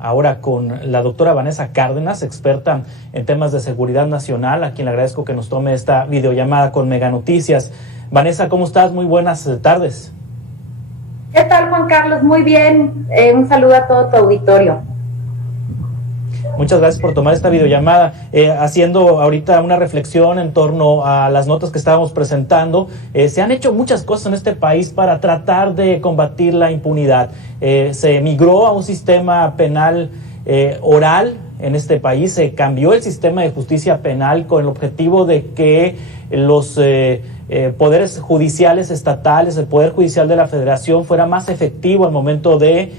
Ahora con la doctora Vanessa Cárdenas, experta en temas de seguridad nacional, a quien le agradezco que nos tome esta videollamada con Mega Noticias. Vanessa, ¿cómo estás? Muy buenas tardes. ¿Qué tal, Juan Carlos? Muy bien. Un saludo a todo tu auditorio. Muchas gracias por tomar esta videollamada. Haciendo ahorita una reflexión en torno a las notas que estábamos presentando, se han hecho muchas cosas en este país para tratar de combatir la impunidad. Se migró a un sistema penal oral en este país, se cambió el sistema de justicia penal con el objetivo de que los poderes judiciales estatales, el Poder Judicial de la Federación fuera más efectivo al momento de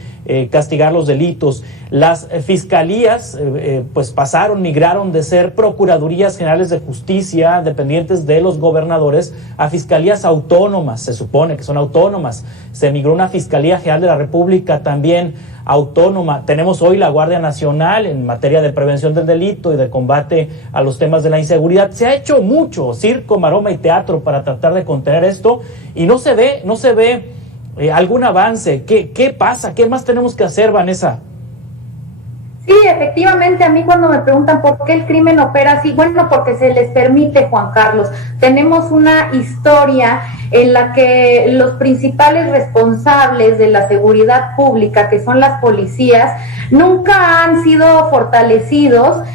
castigar los delitos. Las fiscalías pues migraron de ser procuradurías generales de justicia dependientes de los gobernadores a fiscalías autónomas, se supone que son autónomas. Se migró una Fiscalía General de la República también autónoma. Tenemos hoy la Guardia Nacional en materia de prevención del delito y de combate a los temas de la inseguridad. Se ha hecho mucho, circo, maroma y teatro para tratar de contener esto y no se ve algún avance. ¿Qué pasa? ¿Qué más tenemos que hacer, Vanessa? Sí, efectivamente, a mí cuando me preguntan por qué el crimen opera así, bueno, porque se les permite, Juan Carlos. Tenemos una historia en la que los principales responsables de la seguridad pública, que son las policías, nunca han sido fortalecidos,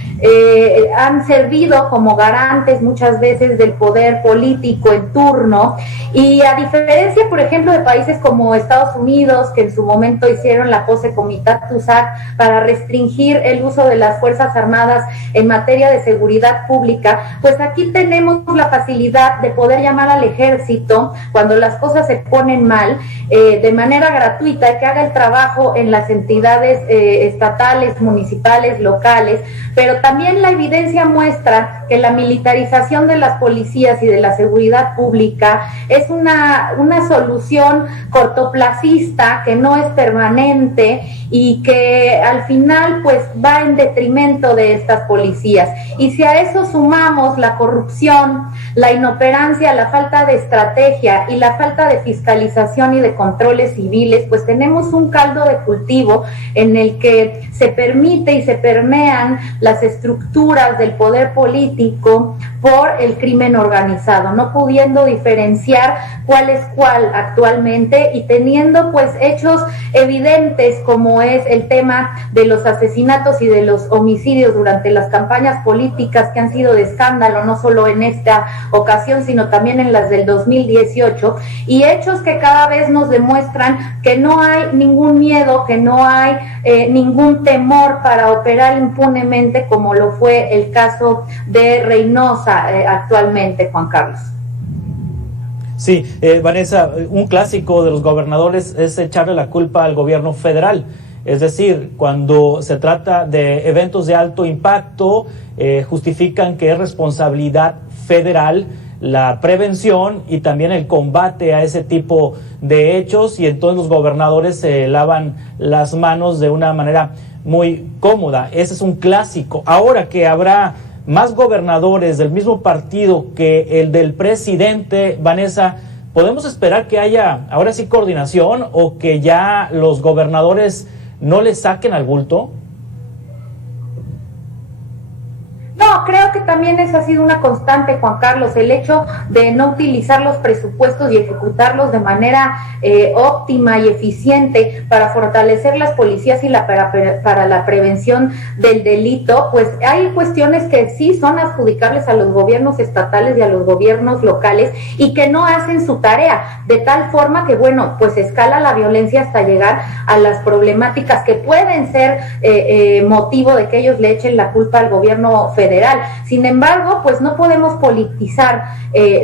han servido como garantes muchas veces del poder político en turno, y a diferencia, por ejemplo, de países como Estados Unidos, que en su momento hicieron la pose Comitat TUSAC para restringir el uso de las Fuerzas Armadas en materia de seguridad pública, pues aquí tenemos la facilidad de poder llamar al ejército cuando las cosas se ponen mal, de manera gratuita, que haga el trabajo en las entidades estatales, municipales, locales, pero también la evidencia muestra que la militarización de las policías y de la seguridad pública es una solución cortoplacista que no es permanente y que al final pues va en detrimento de estas policías. Y si a eso sumamos la corrupción, la inoperancia, la falta de estrategia y la falta de fiscalización y de controles civiles, pues tenemos un caldo de cultivo en el que se permite y se permean las estructuras del poder político por el crimen organizado, no pudiendo diferenciar cuál es cuál actualmente y teniendo pues hechos evidentes como es el tema de los asesinatos y de los homicidios durante las campañas políticas que han sido de escándalo, no solo en esta ocasión, sino también en las del 2018, y hechos que cada vez nos demuestran que no hay ningún miedo, que no hay ningún temor para operar impunemente, como lo fue el caso de Reynosa actualmente, Juan Carlos. Sí, Vanessa, un clásico de los gobernadores es echarle la culpa al gobierno federal. Es decir, cuando se trata de eventos de alto impacto, justifican que es responsabilidad federal la prevención y también el combate a ese tipo de hechos, y entonces los gobernadores se lavan las manos de una manera muy cómoda. Ese es un clásico. Ahora que habrá más gobernadores del mismo partido que el del presidente, Vanessa, ¿podemos esperar que haya ahora sí coordinación o que ya los gobernadores no le saquen al bulto? No, creo que también esa ha sido una constante, Juan Carlos, el hecho de no utilizar los presupuestos y ejecutarlos de manera óptima y eficiente para fortalecer las policías y para la prevención del delito. Pues hay cuestiones que sí son adjudicables a los gobiernos estatales y a los gobiernos locales y que no hacen su tarea, de tal forma que, bueno, pues escala la violencia hasta llegar a las problemáticas que pueden ser motivo de que ellos le echen la culpa al gobierno federal. Sin embargo, pues no podemos politizar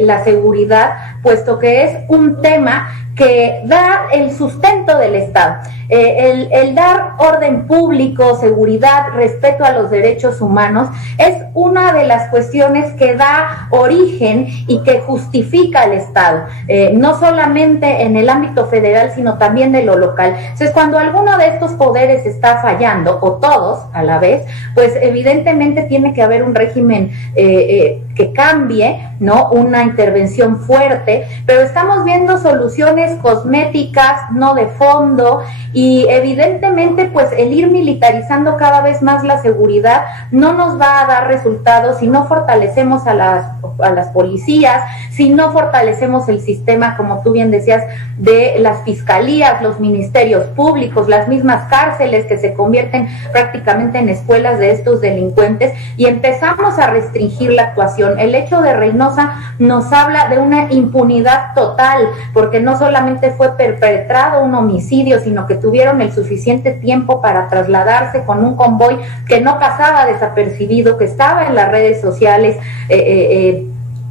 la seguridad, puesto que es un tema que da el sustento del Estado. El dar orden público, seguridad, respeto a los derechos humanos es una de las cuestiones que da origen y que justifica al Estado, no solamente en el ámbito federal, sino también de lo local. Entonces, cuando alguno de estos poderes está fallando, o todos a la vez, pues evidentemente tiene que haber un régimen que cambie, ¿no? Una intervención fuerte, pero estamos viendo soluciones cosméticas, no de fondo, y evidentemente pues el ir militarizando cada vez más la seguridad no nos va a dar resultados si no fortalecemos a las policías, si no fortalecemos el sistema, como tú bien decías, de las fiscalías, los ministerios públicos, las mismas cárceles que se convierten prácticamente en escuelas de estos delincuentes, y empezamos a restringir la actuación. El hecho de Reynosa nos habla de una impunidad total, porque no solamente fue perpetrado un homicidio, sino que tuvieron el suficiente tiempo para trasladarse con un convoy que no pasaba desapercibido, que estaba en las redes sociales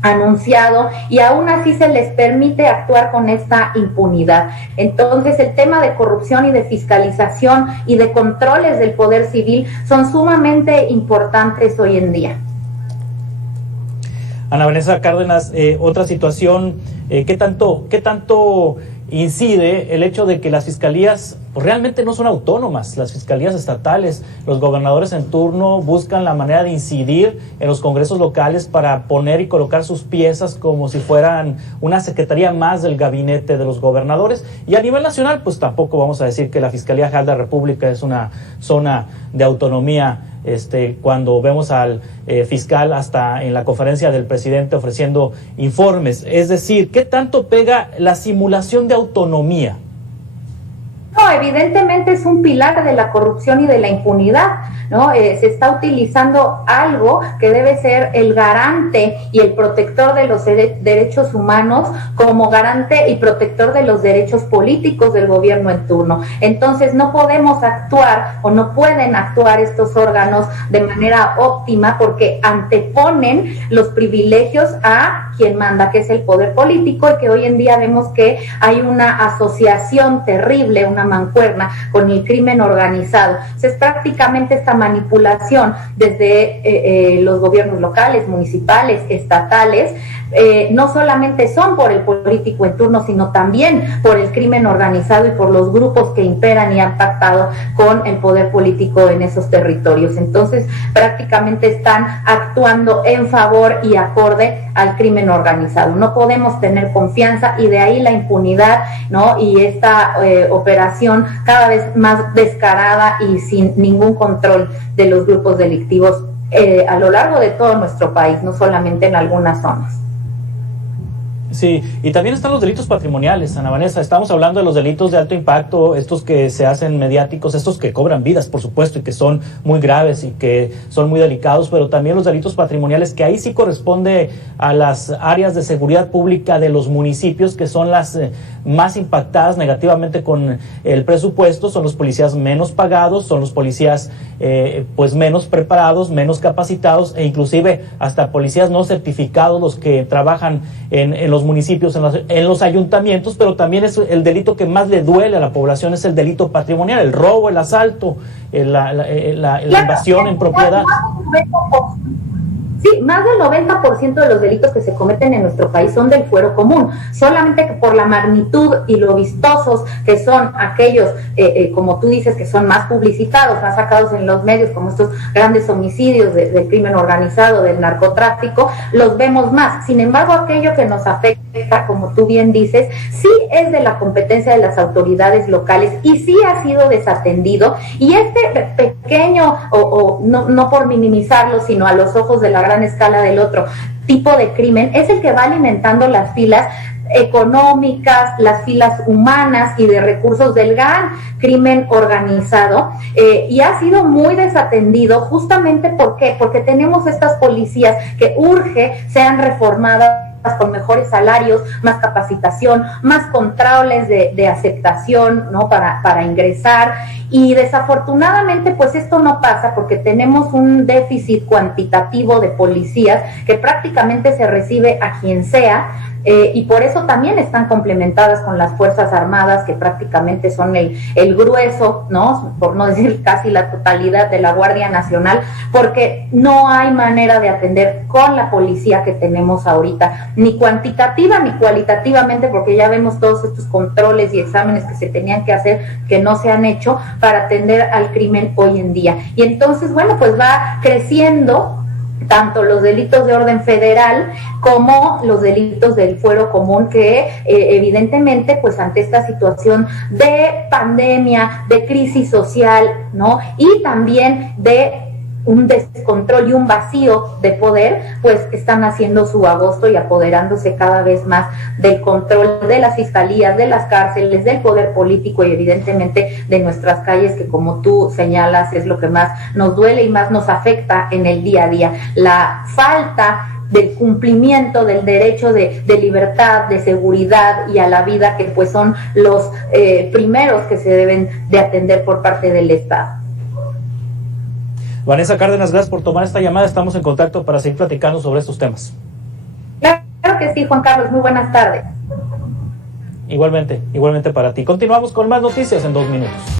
anunciado, y aún así se les permite actuar con esta impunidad. Entonces el tema de corrupción y de fiscalización y de controles del poder civil son sumamente importantes hoy en día. Ana Vanessa Cárdenas, otra situación, ¿qué tanto incide el hecho de que las fiscalías pues, realmente no son autónomas? Las fiscalías estatales, los gobernadores en turno buscan la manera de incidir en los congresos locales para poner y colocar sus piezas como si fueran una secretaría más del gabinete de los gobernadores, y a nivel nacional pues tampoco vamos a decir que la Fiscalía General de la República es una zona de autonomía. Cuando vemos al fiscal hasta en la conferencia del presidente ofreciendo informes, es decir, ¿qué tanto pega la simulación de autonomía? No, evidentemente es un pilar de la corrupción y de la impunidad, ¿no? Se está utilizando algo que debe ser el garante y el protector de los derechos humanos como garante y protector de los derechos políticos del gobierno en turno. Entonces no podemos actuar o no pueden actuar estos órganos de manera óptima porque anteponen los privilegios a quien manda, que es el poder político, y que hoy en día vemos que hay una asociación terrible, una mancuerna con el crimen organizado. Es prácticamente esta manipulación desde los gobiernos locales, municipales, estatales, no solamente son por el político en turno, sino también por el crimen organizado y por los grupos que imperan y han pactado con el poder político en esos territorios. Entonces, prácticamente están actuando en favor y acorde al crimen organizado. No podemos tener confianza, y de ahí la impunidad, ¿no? Y esta operación cada vez más descarada y sin ningún control de los grupos delictivos a lo largo de todo nuestro país, no solamente en algunas zonas. Sí, y también están los delitos patrimoniales, Ana Vanessa. Estamos hablando de los delitos de alto impacto, estos que se hacen mediáticos, estos que cobran vidas, por supuesto, y que son muy graves y que son muy delicados, pero también los delitos patrimoniales, que ahí sí corresponde a las áreas de seguridad pública de los municipios, que son las más impactadas negativamente con el presupuesto. Son los policías menos pagados, son los policías pues menos preparados, menos capacitados, e inclusive hasta policías no certificados los que trabajan en los municipios, en los ayuntamientos. Pero también es el delito que más le duele a la población, es el delito patrimonial, el robo, el asalto, la invasión en propiedad. Sí, más del 90% de los delitos que se cometen en nuestro país son del fuero común, solamente que por la magnitud y lo vistosos que son aquellos, como tú dices, que son más publicitados, más sacados en los medios, como estos grandes homicidios del crimen organizado, del narcotráfico, los vemos más. Sin embargo, aquello que nos afecta, como tú bien dices, sí es de la competencia de las autoridades locales y sí ha sido desatendido, y este pequeño, no por minimizarlo, sino a los ojos de la gran escala del otro tipo de crimen, es el que va alimentando las filas económicas, las filas humanas y de recursos del gran crimen organizado, y ha sido muy desatendido justamente porque tenemos estas policías que urge sean reformadas con mejores salarios, más capacitación, más controles de aceptación, ¿no? para ingresar, y desafortunadamente pues esto no pasa porque tenemos un déficit cuantitativo de policías que prácticamente se recibe a quien sea, y por eso también están complementadas con las Fuerzas Armadas, que prácticamente son el grueso, ¿no? Por no decir casi la totalidad de la Guardia Nacional, porque no hay manera de atender con la policía que tenemos ahorita, ni cuantitativa ni cualitativamente, porque ya vemos todos estos controles y exámenes que se tenían que hacer, que no se han hecho para atender al crimen hoy en día. Y entonces, bueno, pues va creciendo tanto los delitos de orden federal como los delitos del fuero común que evidentemente pues ante esta situación de pandemia, de crisis social, ¿no? Y también de un descontrol y un vacío de poder, pues están haciendo su agosto y apoderándose cada vez más del control de las fiscalías, de las cárceles, del poder político y evidentemente de nuestras calles, que como tú señalas es lo que más nos duele y más nos afecta en el día a día. La falta del cumplimiento del derecho de libertad, de seguridad y a la vida, que pues son los primeros que se deben de atender por parte del Estado. Vanessa Cárdenas, gracias por tomar esta llamada. Estamos en contacto para seguir platicando sobre estos temas. Claro que sí, Juan Carlos. Muy buenas tardes. Igualmente para ti. Continuamos con más noticias en 2 minutos.